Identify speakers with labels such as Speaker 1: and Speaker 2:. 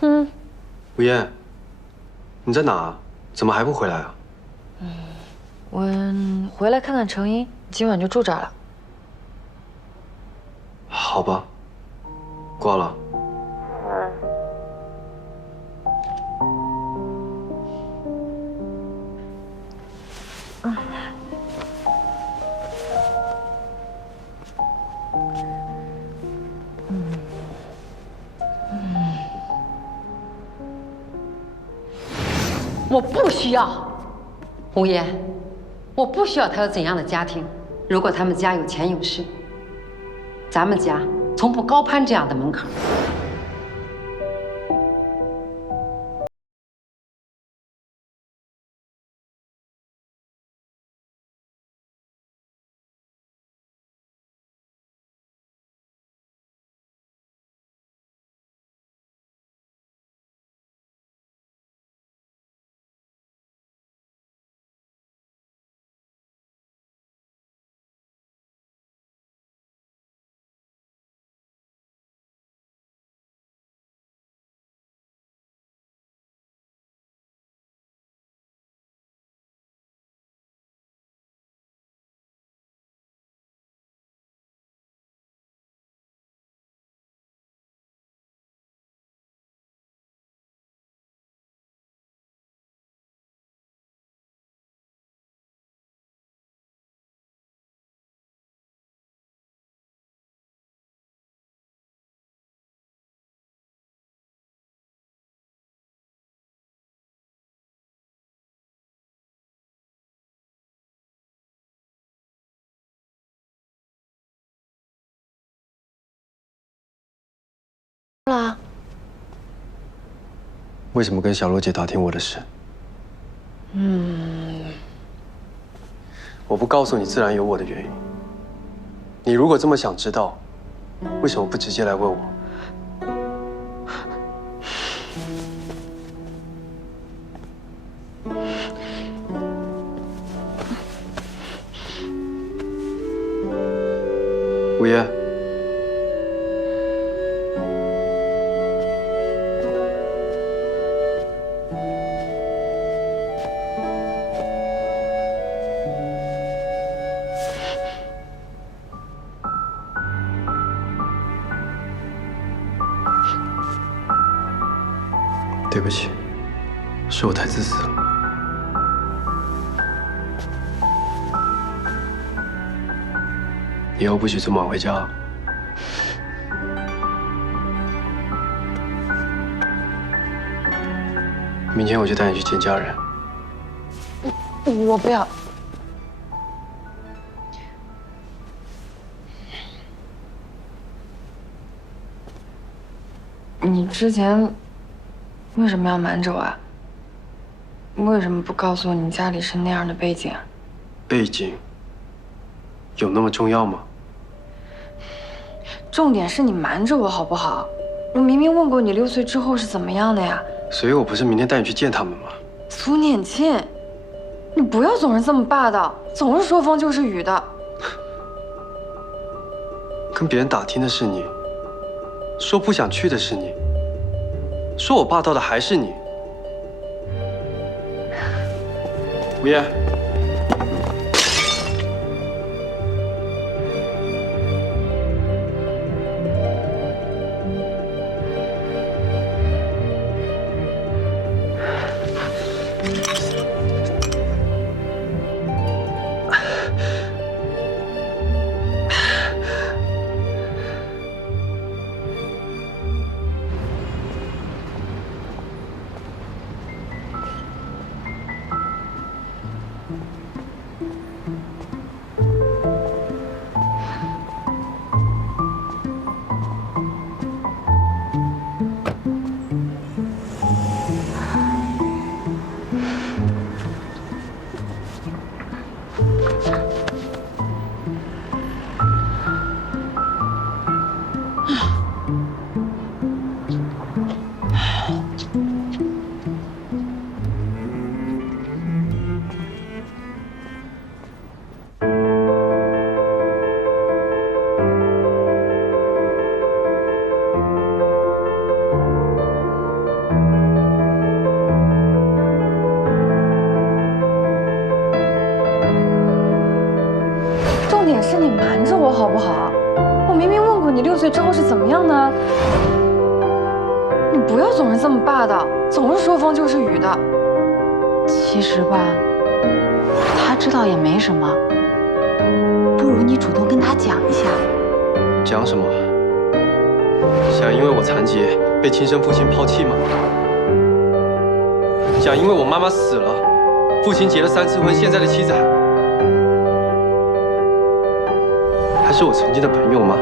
Speaker 1: 嗯，
Speaker 2: 吴嫣，你在哪？怎么还不回来啊？
Speaker 1: 嗯我回来看看程英，今晚就住这儿了。
Speaker 2: 好吧，挂了。
Speaker 3: 我不需要，无言，我不需要他有怎样的家庭。如果他们家有钱有势，咱们家从不高攀这样的门槛。
Speaker 1: 啦，
Speaker 2: 为什么跟小罗姐打听我的事？
Speaker 1: 嗯，
Speaker 2: 我不告诉你，自然有我的原因。你如果这么想知道，为什么不直接来问我？吴言，对不起，是我太自私了。以后不许这么晚回家。明天我就带你去见家人。
Speaker 1: 我不要。你之前为什么要瞒着我啊？为什么不告诉我你家里是那样的背景啊？
Speaker 2: 背景有那么重要吗？
Speaker 1: 重点是你瞒着我好不好？我明明问过你六岁之后是怎么样的呀。
Speaker 2: 所以我不是明天带你去见他们吗？
Speaker 1: 苏念庆，你不要总是这么霸道，总是说风就是雨的。
Speaker 2: 跟别人打听的是你，说不想去的是你，说我霸道的还是你。吴言，
Speaker 1: 你瞒着我好不好？我明明问过你六岁之后是怎么样的。你不要总是这么霸道，总是说风就是雨的。
Speaker 4: 其实吧，他知道也没什么，不如你主动跟他讲一下。
Speaker 2: 讲什么？想因为我残疾被亲生父亲抛弃吗？想因为我妈妈死了，父亲结了三次婚，现在的妻子是我曾经的朋友吗？